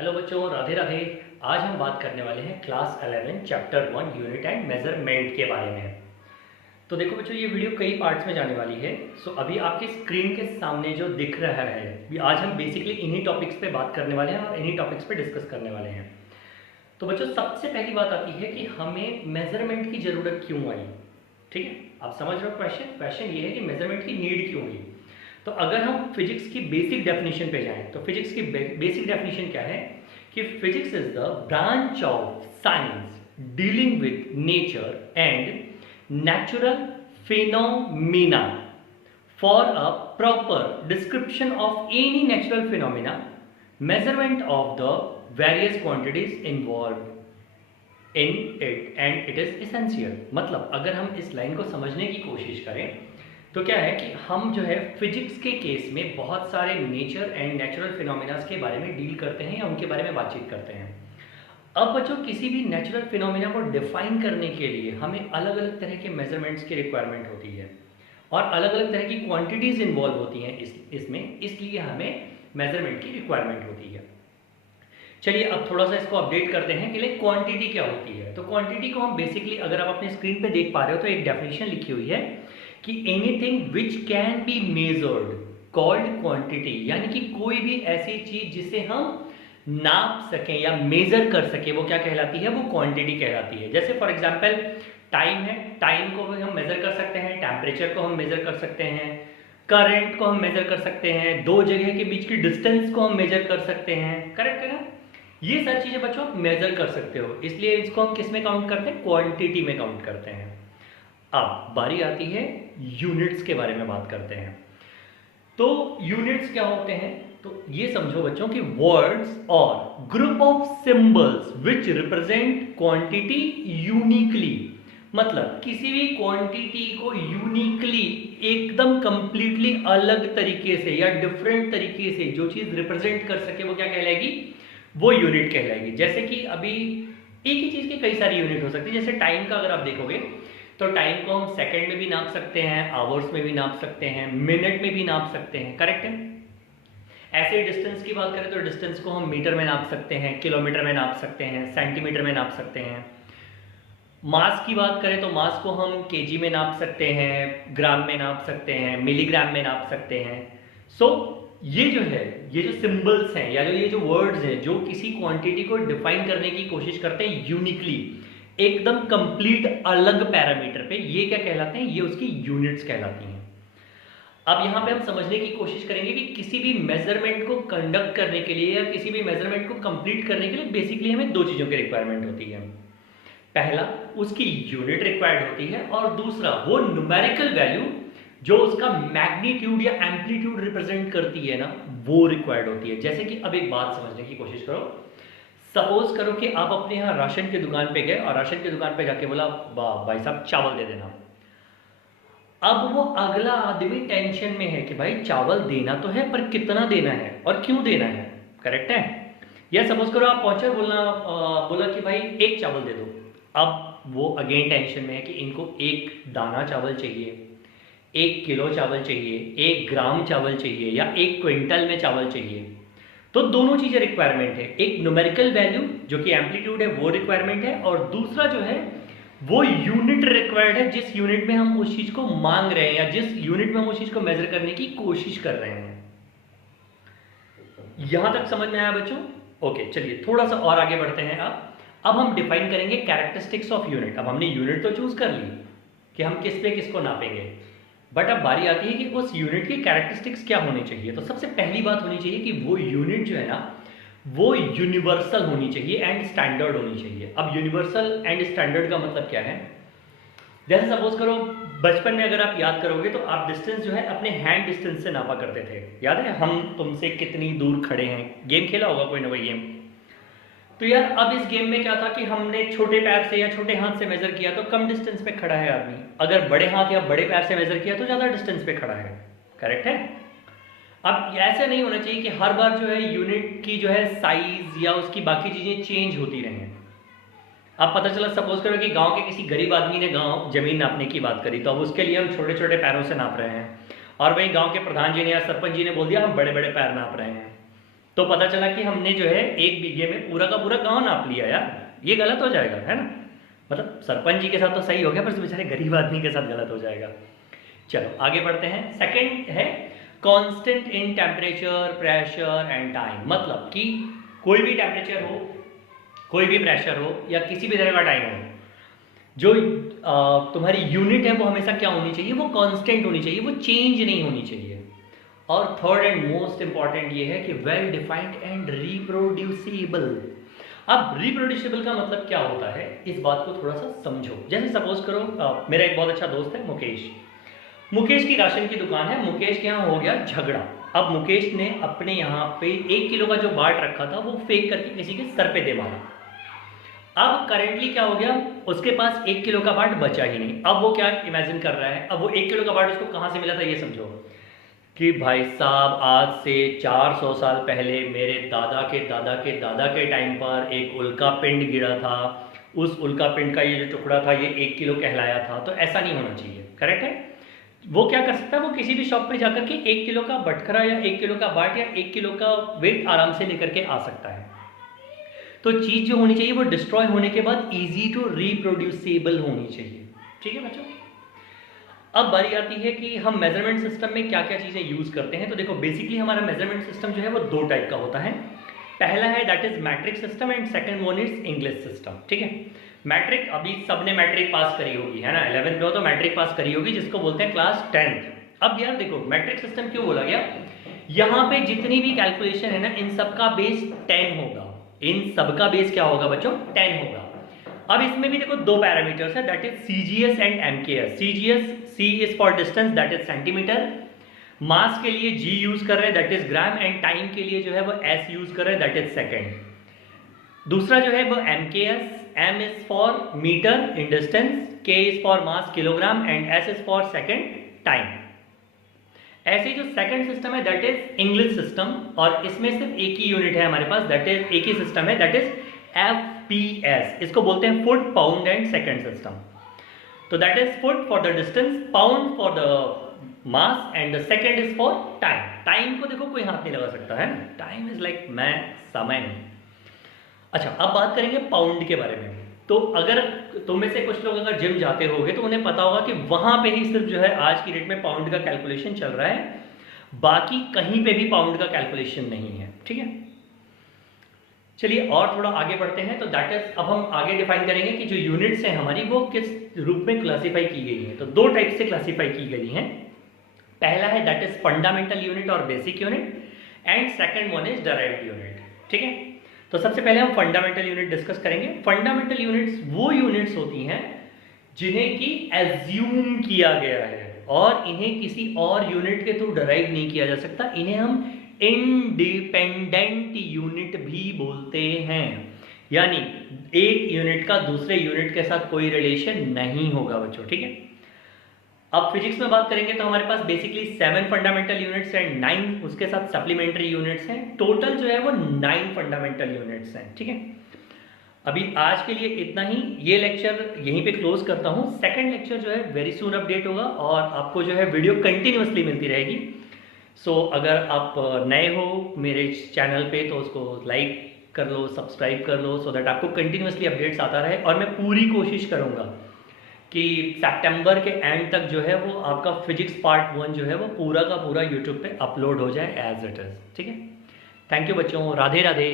Hello बच्चों, राधे राधे। आज हम बात करने वाले हैं class 11 chapter 1 unit and measurement के बारे में। तो देखो बच्चों, ये वीडियो कई पार्ट्स में जाने वाली है। सो अभी आपकी स्क्रीन के सामने जो दिख रहा है, आज हम बेसिकली इन्हीं टॉपिक्स पे बात करने वाले हैं और इन्हीं टॉपिक्स पे डिस्कस करने वाले हैं। तो बच्चों, सबसे पहली बात आती है कि हमें मेजरमेंट की ज़रूरत क्यों आई। ठीक है, आप समझ रहे हो क्वेश्चन ये है कि मेजरमेंट की नीड क्यों हुई। तो अगर हम फिजिक्स की बेसिक डेफिनेशन पे जाएं तो फिजिक्स की बेसिक डेफिनेशन क्या है कि physics is the branch of science dealing with nature and natural phenomena for a proper description of any natural phenomena, measurement of the various quantities involve in it and it is essential. मतलब अगर हम इस line को समझने की कोशिश करें तो क्या है कि हम जो है फिजिक्स के केस में बहुत सारे नेचर एंड नेचुरल फिनोमिनास के बारे में डील करते हैं या उनके बारे में बातचीत करते हैं। अब बच्चों, किसी भी नेचुरल फिनोमिना को डिफाइन करने के लिए हमें अलग अलग तरह के मेजरमेंट्स की रिक्वायरमेंट होती है और अलग अलग तरह की क्वांटिटीज इन्वॉल्व होती हैं इसमें, इसलिए हमें मेजरमेंट की रिक्वायरमेंट होती है। चलिए अब थोड़ा सा इसको अपडेट करते हैं कि क्वांटिटी क्या होती है। तो क्वांटिटी को हम बेसिकली, अगर आप अपने स्क्रीन पे देख पा रहे हो तो एक डेफिनेशन लिखी हुई है कि anything which can be measured called quantity, यानी कि कोई भी ऐसी चीज जिसे हम नाप सकें या मेजर कर सकें वो क्या कहलाती है, वो क्वांटिटी कहलाती है। जैसे फॉर एग्जांपल टाइम है, टाइम को भी हम मेजर कर सकते हैं, टेम्परेचर को हम मेजर कर सकते हैं, करंट को हम मेजर कर सकते हैं, दो जगह के बीच की डिस्टेंस को हम मेजर कर सकते हैं। करेक्ट है ना? ये सारी चीजें बच्चों आप मेजर कर सकते हो, इसलिए इसको हम किस में काउंट करते हैं, क्वांटिटी में काउंट करते हैं। अब बारी आती है यूनिट्स के बारे में बात करते हैं। तो यूनिट्स क्या होते हैं, तो ये समझो बच्चों कि वर्ड्स और group of symbols which represent quantity uniquely. मतलब किसी भी क्वांटिटी को यूनिकली, एकदम कंप्लीटली अलग तरीके से या डिफरेंट तरीके से जो चीज रिप्रेजेंट कर सके वो क्या कहलाएगी, वो यूनिट कहलाएगी। जैसे कि अभी एक ही चीज की कई सारी यूनिट हो सकती है। जैसे टाइम का अगर आप देखोगे तो टाइम को हम सेकंड में भी नाप सकते हैं, आवर्स में भी नाप सकते हैं, मिनट में भी नाप सकते हैं। करेक्ट है? ऐसे डिस्टेंस की बात करें तो डिस्टेंस को हम मीटर में नाप सकते हैं, किलोमीटर में नाप सकते हैं, सेंटीमीटर में नाप सकते हैं। मास की बात करें तो मास को हम केजी में नाप सकते हैं, ग्राम में नाप सकते हैं, मिलीग्राम में नाप सकते हैं। सो ये जो है, ये जो सिंबल्स हैं या जो ये जो वर्ड्स हैं जो किसी क्वांटिटी को डिफाइन करने की कोशिश करते हैं यूनिकली, एकदम कंप्लीट अलग पैरामीटर पे, ये क्या कहलाते हैं, ये उसकी यूनिट्स कहलाती हैं। अब यहां पे हम समझने की कोशिश करेंगे कि किसी भी मेजरमेंट को कंडक्ट करने के लिए या किसी भी मेजरमेंट को कंप्लीट करने के लिए बेसिकली हमें दो चीजों की रिक्वायरमेंट होती है। पहला, उसकी यूनिट रिक्वायर्ड होती है और दूसरा वो न्यूमेरिकल वैल्यू जो उसका मैग्नीट्यूड या एम्पलीट्यूड रिप्रेजेंट करती है ना, वो रिक्वायर्ड होती है। जैसे कि अब एक बात समझने की कोशिश करो। सपोज करो कि आप अपने यहाँ राशन की दुकान पे गए और राशन की दुकान पे जाके बोला, भाई साहब चावल दे देना। अब वो अगला आदमी टेंशन में है कि भाई चावल देना तो है पर कितना देना है और क्यों देना है। करेक्ट है? या सपोज करो आप पहुंचे, बोला कि भाई एक चावल दे दो। अब वो अगेन टेंशन में है कि इनको एक दाना चावल चाहिए, 1 किलो चावल चाहिए, 1 ग्राम चावल चाहिए या 1 क्विंटल में चावल चाहिए। तो दोनों चीजें रिक्वायरमेंट है, एक न्यूमेरिकल वैल्यू जो कि एम्पलीट्यूड है वो रिक्वायरमेंट है और दूसरा जो है वो यूनिट रिक्वायर्ड है, जिस यूनिट में हम उस चीज को मांग रहे हैं या जिस यूनिट में हम उस चीज को मेजर करने की कोशिश कर रहे हैं। यहां तक समझ में आया बच्चों? ओके, चलिए थोड़ा सा और आगे बढ़ते हैं। अब हम डिफाइन करेंगे कैरेक्टरिस्टिक्स ऑफ यूनिट। अब हमने यूनिट तो चूज कर ली कि हम किस पे किसको नापेंगे, बट अब बारी आती है कि उस यूनिट की कैरेक्टरिस्टिक्स क्या होनी चाहिए। तो सबसे पहली बात होनी चाहिए कि वो यूनिट जो है ना, वो यूनिवर्सल होनी चाहिए एंड स्टैंडर्ड होनी चाहिए। अब यूनिवर्सल एंड स्टैंडर्ड का मतलब क्या है? जैसे सपोज करो बचपन में अगर आप याद करोगे तो आप डिस्टेंस जो है अपने हैंड डिस्टेंस से नापा करते थे। याद है हम तुमसे कितनी दूर खड़े हैं? गेम खेला होगा कोई ना कोई गेम। तो यार अब इस गेम में क्या था कि हमने छोटे पैर से या छोटे हाथ से मेजर किया तो कम डिस्टेंस पे खड़ा है आदमी, अगर बड़े हाथ या बड़े पैर से मेजर किया तो ज्यादा डिस्टेंस पे खड़ा है। करेक्ट है? अब ऐसा नहीं होना चाहिए कि हर बार जो है यूनिट की जो है साइज या उसकी बाकी चीजें चेंज होती रहें। अब पता चला सपोज करो कि गांव के किसी गरीब आदमी ने गांव जमीन नापने की बात करी, तो अब उसके लिए हम छोटे छोटे पैरों से नाप रहे हैं और वही गांव के प्रधान जी ने या सरपंच जी ने बोल दिया हम बड़े बड़े पैर नाप रहे हैं। तो पता चला कि हमने जो है 1 बीघे में पूरा का पूरा गांव नाप लिया यार, ये गलत हो जाएगा, है ना। मतलब सरपंच जी के साथ तो सही हो गया, पर बेचारे गरीब आदमी के साथ गलत हो जाएगा। चलो आगे बढ़ते हैं। सेकंड है constant in temperature, pressure and time. मतलब कि कोई भी टेम्परेचर हो, कोई भी प्रेशर हो या किसी भी तरह का टाइम हो, जो तुम्हारी यूनिट है वो हमेशा क्या होनी चाहिए, वो कांस्टेंट होनी चाहिए, वो चेंज नहीं होनी चाहिए। और थर्ड एंड मोस्ट इंपॉर्टेंट ये है कि वेल डिफाइंड एंड रिप्रोड्यूसिबल। अब रिप्रोड्यूसिबल का मतलब क्या होता है, इस बात को थोड़ा सा समझो। जैसे सपोज करो मेरा एक बहुत अच्छा दोस्त है मुकेश, मुकेश की राशन की दुकान है, मुकेश के यहाँ हो गया झगड़ा। अब मुकेश ने अपने यहाँ पे 1 किलो का जो बाट रखा था वो फेंक करके किसी के सर पे दे मारा। अब करेंटली क्या हो गया, उसके पास 1 किलो का बाट बचा ही नहीं। अब वो क्या इमेजिन कर रहा है, अब वो 1 किलो का बाट उसको कहाँ से मिला था ये समझो, कि भाई साहब आज से 400 साल पहले मेरे दादा के दादा के दादा के टाइम पर एक उल्का पिंड गिरा था, उस उल्का पिंड का ये जो टुकड़ा था ये 1 किलो कहलाया था। तो ऐसा नहीं होना चाहिए, करेक्ट है। वो क्या कर सकता है, वो किसी भी शॉप पे जाकर के 1 किलो का बटखरा या 1 किलो का बाट या 1 किलो का वेट आराम से लेकर के आ सकता है। तो चीज जो होनी चाहिए वो डिस्ट्रॉय होने के बाद इजी टू रिप्रोड्यूसेबल होनी चाहिए, ठीक है बच्चों। अब बारी आती है कि हम मेजरमेंट सिस्टम में क्या क्या चीजें यूज करते हैं। तो देखो बेसिकली हमारा मेजरमेंट सिस्टम जो है वो 2 टाइप का होता है। पहला है that is matric system and second one is English system, ठीक है। मैट्रिक अभी सबने मैट्रिक पास करी होगी, है ना, 11th में हो तो मैट्रिक पास करी होगी, जिसको बोलते हैं क्लास 10th। अब यार देखो मैट्रिक सिस्टम क्यों बोला गया, यहाँ पे जितनी भी कैलकुलेशन है ना इन सबका बेस 10 होगा, इन सबका बेस क्या होगा बच्चों, 10 होगा। अब इसमें भी देखो 2 पैरामीटर्स है, that is CGS and MKS. CGS, C is for distance, that is centimetre, mass के लिए जी यूज कर रहे हैं, that is gram, and time के लिए जो है वो एस यूज कर रहे हैं, दैट इज सेकेंड। दूसरा जो है वो MKS, M is for metre in distance, K is for mass kilogram, and S is for second time. ऐसे जो सेकंड सिस्टम है दैट इज इंग्लिश सिस्टम, और इसमें सिर्फ एक ही यूनिट है हमारे पास, दैट इज एक ही सिस्टम है, दैट इज एफपीएस। इसको बोलते हैं foot pound and second system. तो that is foot for the distance, pound for the mass, and the second is for time. Time को देखो कोई हाथ नहीं लगा सकता है, टाइम इज लाइक मैं समय। अच्छा अब बात करेंगे पाउंड के बारे में। तो अगर तुम में से कुछ लोग अगर जिम जाते होंगे तो उन्हें पता होगा कि वहां पे ही सिर्फ जो है आज की डेट में पाउंड का कैलकुलेशन चल रहा है, बाकी कहीं पे भी पाउंड का कैलकुलेशन नहीं है, ठीक है। चलिए और थोड़ा आगे बढ़ते हैं। तो दैट इज, अब हम आगे डिफाइन करेंगे कि जो यूनिट्स हैं हमारी वो किस रूप में क्लासीफाई की गई है। तो 2 टाइप से क्लासीफाई की गई हैं। पहला है दैट इज फंडामेंटल यूनिट और basic unit, and second one is derived unit, ठीक है। तो सबसे पहले हम फंडामेंटल यूनिट डिस्कस करेंगे। फंडामेंटल यूनिट्स वो यूनिट्स होती हैं जिन्हें कि एज्यूम किया गया है और इन्हें किसी और यूनिट के थ्रू डिराइव नहीं किया जा सकता। इन्हें हम इंडिपेंडेंट यूनिट भी बोलते हैं, यानी एक यूनिट का दूसरे यूनिट के साथ कोई रिलेशन नहीं होगा बच्चों, ठीक है। अब फिजिक्स में बात करेंगे तो हमारे पास बेसिकली 7 फंडामेंटल यूनिट्स एंड 9 उसके साथ सप्लीमेंट्री यूनिट्स हैं। टोटल जो है वो 9 फंडामेंटल यूनिट्स हैं, ठीक है। अभी आज के लिए इतना ही, ये लेक्चर यहीं पे क्लोज करता हूँ। सेकंड लेक्चर जो है वेरी सून अपडेट होगा और आपको जो है वीडियो कंटिन्यूअसली मिलती रहेगी। सो अगर आप नए हो मेरे चैनल पे तो उसको लाइक कर लो, सब्सक्राइब कर लो, सो दैट आपको कंटिन्यूअसली अपडेट्स आता रहे। और मैं पूरी कोशिश करूँगा कि सितंबर के एंड तक जो है वो आपका फिजिक्स पार्ट 1 जो है वो पूरा का पूरा यूट्यूब पे अपलोड हो जाए एज इट इज़, ठीक है। थैंक यू बच्चों, राधे राधे।